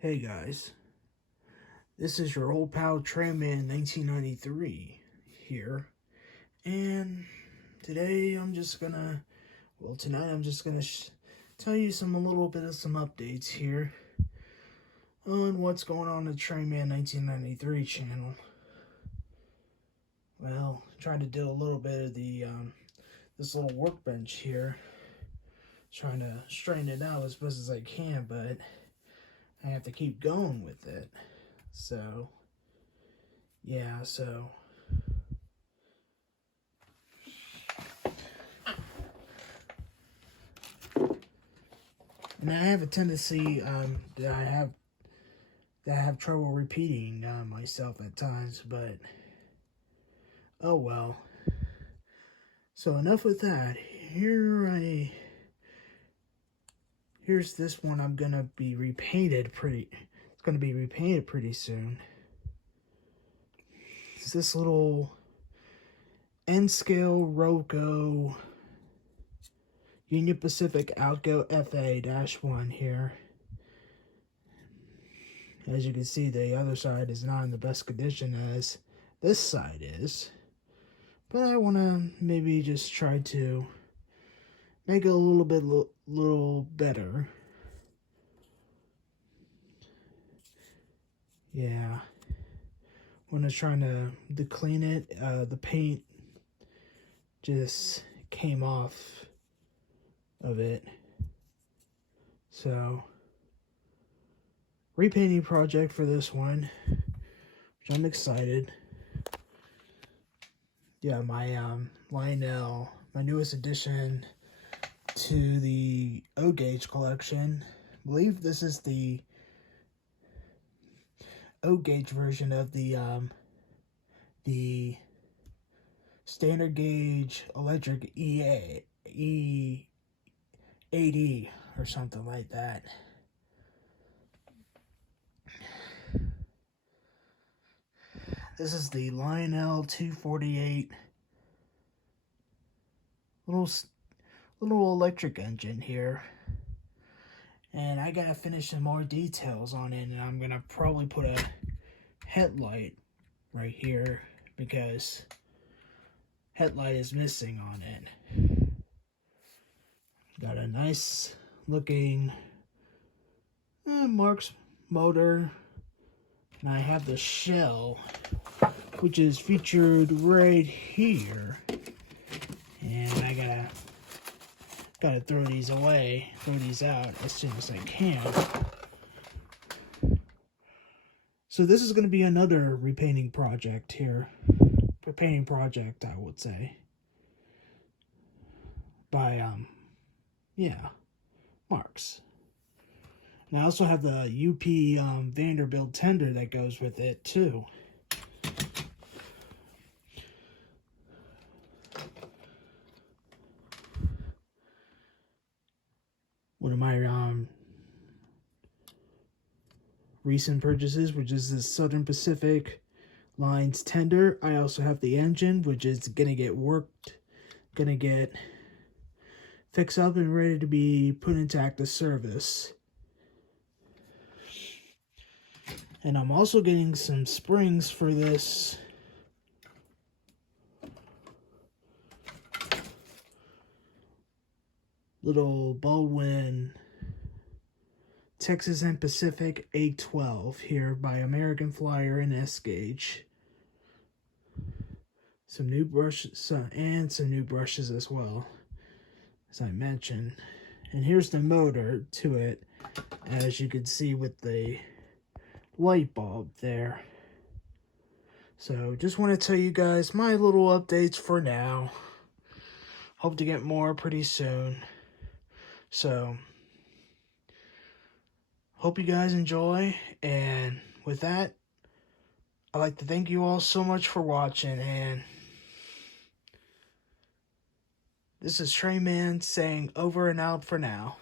Hey guys, this is your old pal Trainman 1993 here, and tonight I'm just gonna tell you a little bit of some updates here on what's going on the Trainman 1993 channel. Well, trying to do a little bit of this little workbench here, trying to straighten it out as best as I can, but I have to keep going with it. So, yeah, and I have a tendency that I have trouble repeating myself at times, but oh well. So enough with that. Here's this one. It's gonna be repainted pretty soon. It's this little N-scale Roco Union Pacific Outgo FA-1 here. As you can see, the other side is not in the best condition as this side is. But I want to maybe just try to make it a little better. Yeah. When I was trying to clean it, the paint just came off of it. So, repainting project for this one, which I'm excited. Yeah, my Lionel, my newest addition to the O-gauge collection. I believe this is the O-gauge version of the standard gauge electric E80 or something like that. This is the Lionel 248 little electric engine here. And I gotta finish some more details on it, and I'm gonna probably put a headlight right here because headlight is missing on it. Got a nice looking Marks motor, and I have the shell, which is featured right here, and I gotta throw these out as soon as I can. So this is going to be another repainting project here. Repainting project, I would say. By, Marks. And I also have the UP Vanderbilt tender that goes with it, too. One of my recent purchases, which is the Southern Pacific Lines tender. I also have the engine, which is gonna get fixed up and ready to be put into active service. And I'm also getting some springs for this little Baldwin Texas and Pacific 812 here by American Flyer and S-Gauge. Some new brushes and some new brushes as well, as I mentioned. And here's the motor to it, as you can see with the light bulb there. So just want to tell you guys my little updates for now. Hope to get more pretty soon. So hope you guys enjoy, and with that, I'd like to thank you all so much for watching, and this is Trainman saying over and out for now.